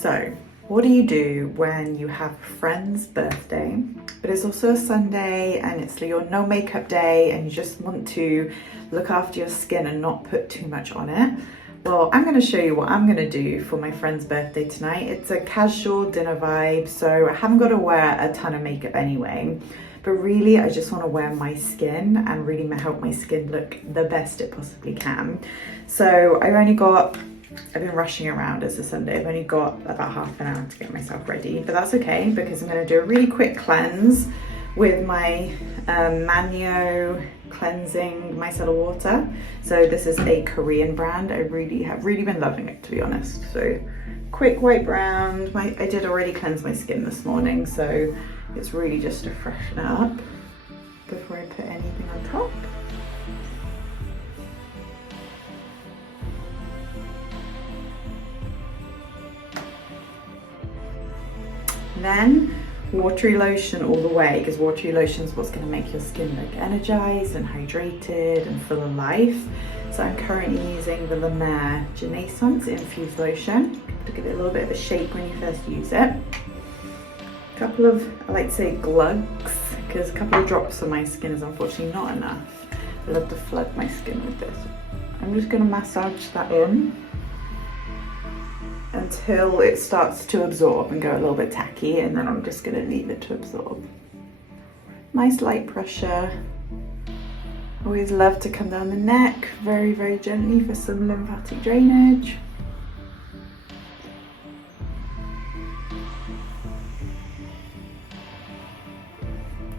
So, what do you do when you have a friend's birthday, but it's also a Sunday and it's your no makeup day and you just want to look after your skin and not put too much on it? Well, I'm going to show you what I'm going to do for my friend's birthday tonight. It's a casual dinner vibe, so I haven't got to wear a ton of makeup anyway. But really, I just want to wear my skin and really help my skin look the best it possibly can. So I've been rushing around. It's a Sunday. I've only got about half an hour to get myself ready, but that's okay because I'm going to do a really quick cleanse with my Manyo cleansing micellar water. So this is a Korean brand. I have really been loving it, to be honest. So quick wipe round. I did already cleanse my skin this morning, so it's really just to freshen it up before I put anything on top. Then watery lotion all the way, because watery lotion is what's going to make your skin look energized and hydrated and full of life. So I'm currently using the La Mer Genaissance infused lotion to give it a little bit of a shake when you first use it. A couple of, I like to say glugs, because a couple of drops on my skin is unfortunately not enough. I love to flood my skin with this. I'm just going to massage that in until it starts to absorb and go a little bit tacky, and then I'm just going to leave it to absorb. Nice light pressure. Always love to come down the neck very, very gently for some lymphatic drainage.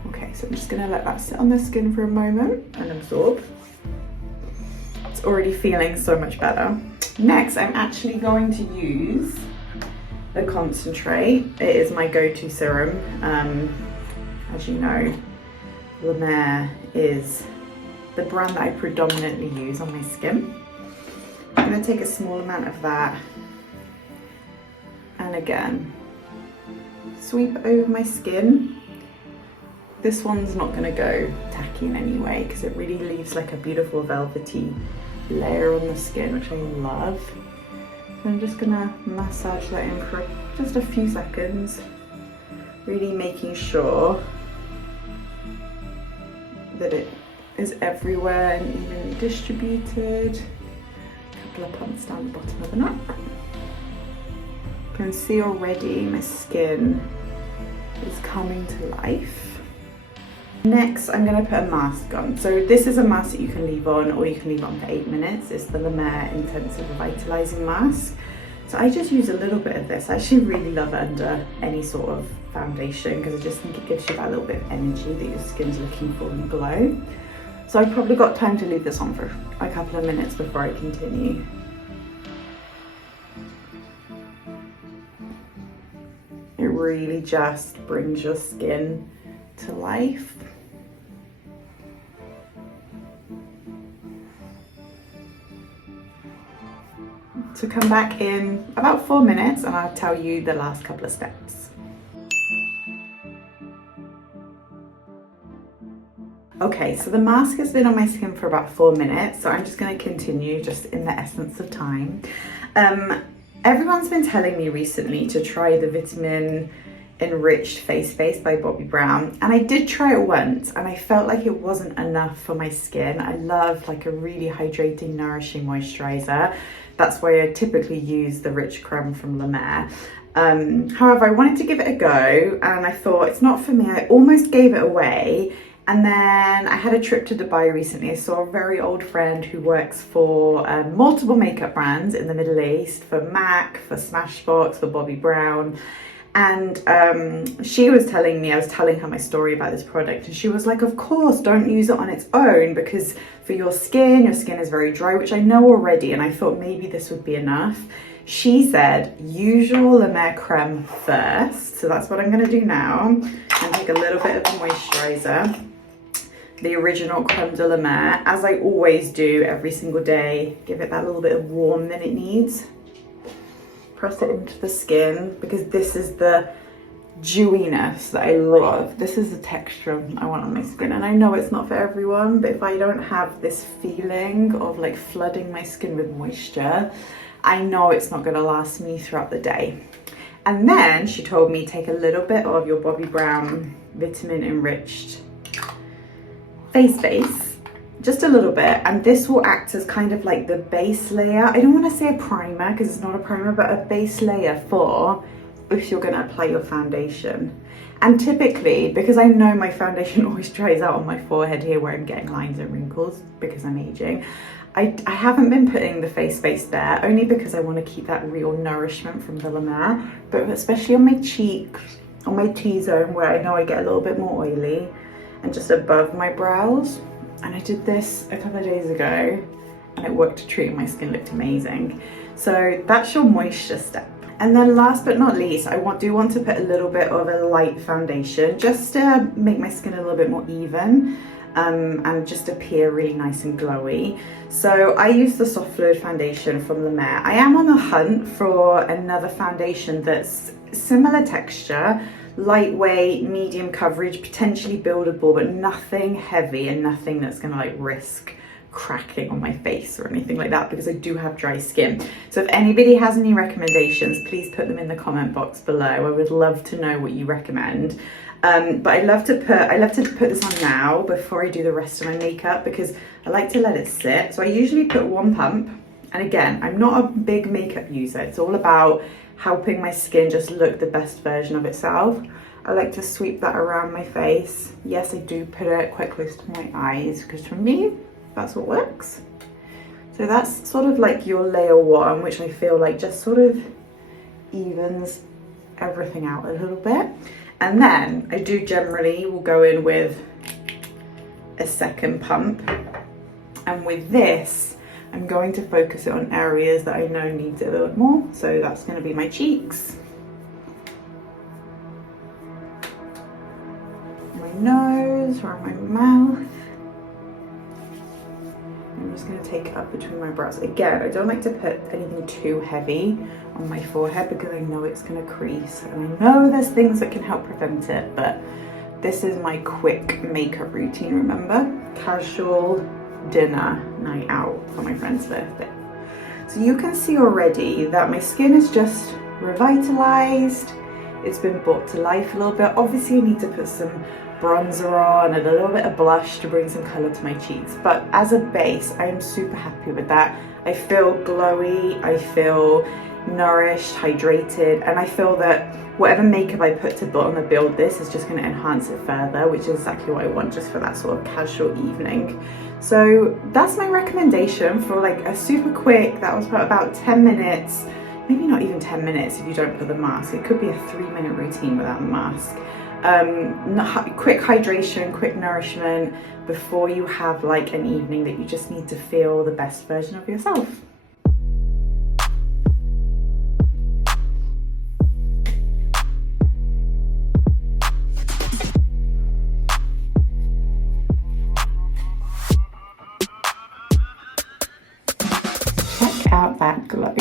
Okay, so I'm just going to let that sit on the skin for a moment and absorb. It's already feeling so much better. Next, I'm actually going to use the concentrate. It is my go-to serum. As you know, La Mer is the brand that I predominantly use on my skin. I'm going to take a small amount of that and again, sweep it over my skin. This one's not going to go tacky in any way because it really leaves like a beautiful velvety layer on the skin, which I love. So I'm just gonna massage that in for just a few seconds, really making sure that it is everywhere and evenly distributed. A couple of pumps down the bottom of the neck. You can see already my skin is coming to life. Next, I'm going to put a mask on. So this is a mask that you can leave on, or you can leave on for 8 minutes. It's the La Mer Intensive Revitalizing Mask. So I just use a little bit of this. I actually really love it under any sort of foundation because I just think it gives you that little bit of energy that your skin's looking for and glow. So I've probably got time to leave this on for a couple of minutes before I continue. It really just brings your skin to life. So come back in about 4 minutes and I'll tell you the last couple of steps. Okay, so the mask has been on my skin for about 4 minutes, so I'm just going to continue just in the essence of time. Everyone's been telling me recently to try the vitamin enriched face by Bobbi Brown, and I did try it once and I felt like it wasn't enough for my skin. I love like a really hydrating, nourishing moisturizer. That's why I typically use the rich creme from La Mer. However, I wanted to give it a go and I thought it's not for me. I almost gave it away, and then I had a trip to Dubai recently. I saw a very old friend who works for multiple makeup brands in the Middle East, for MAC, for Smashbox, for Bobbi Brown. And she was telling me, I was telling her my story about this product, and she was like, of course, don't use it on its own because for your skin is very dry, which I know already, and I thought maybe this would be enough. She said, use your La Mer creme first. So that's what I'm going to do now. And take a little bit of the moisturizer, the original creme de la Mer, as I always do every single day. Give it that little bit of warmth that it needs. Press it into the skin because this is the dewiness that I love. This is the texture I want on my skin, and I know it's not for everyone, but if I don't have this feeling of like flooding my skin with moisture, I know it's not going to last me throughout the day. And then she told me take a little bit of your Bobbi Brown vitamin enriched face base, just a little bit, and this will act as kind of like the base layer. I don't want to say a primer because it's not a primer, but a base layer for if you're going to apply your foundation. And typically, because I know my foundation always dries out on my forehead here where I'm getting lines and wrinkles because I'm aging, I haven't been putting the face base there, only because I want to keep that real nourishment from the La Mer, but especially on my cheek, on my T-zone where I know I get a little bit more oily, and just above my brows. And I did this a couple of days ago and it worked a treat. My skin looked amazing. So that's your moisture step. And then last but not least, I do want to put a little bit of a light foundation just to make my skin a little bit more even. And just appear really nice and glowy. So I use the Soft Fluid foundation from La Mer. I am on the hunt for another foundation that's similar texture, lightweight, medium coverage, potentially buildable, but nothing heavy and nothing that's gonna like risk cracking on my face or anything like that, because I do have dry skin. So if anybody has any recommendations, please put them in the comment box below. I would love to know what you recommend. But I love to put this on now before I do the rest of my makeup, because I like to let it sit. So I usually put one pump, and again, I'm not a big makeup user. It's all about helping my skin just look the best version of itself. I like to sweep that around my face. Yes, I do put it quite close to my eyes, because for me, that's what works. So that's sort of like your layer one, which I feel like just sort of evens everything out a little bit. And then I do generally will go in with a second pump. And with this, I'm going to focus it on areas that I know needs it a little bit more. So that's going to be my cheeks, my nose, or my mouth. I'm just going to take it up between my brows. Again, I don't like to put anything too heavy on my forehead because I know it's going to crease. And I know there's things that can help prevent it, but this is my quick makeup routine, remember? Casual dinner night out for my friend's birthday. So you can see already that my skin is just revitalized. It's been brought to life a little bit. Obviously, I need to put some bronzer on and a little bit of blush to bring some color to my cheeks, but as a base I am super happy with that. I feel glowy, I feel nourished, hydrated, and I feel that whatever makeup I put to build this is just going to enhance it further, which is exactly what I want, just for that sort of casual evening. So that's my recommendation for like a super quick, that was about 10 minutes, maybe not even 10 minutes if you don't put the mask. It could be a 3-minute routine without the mask. Quick hydration, quick nourishment before you have like an evening that you just need to feel the best version of yourself. Check out that glow.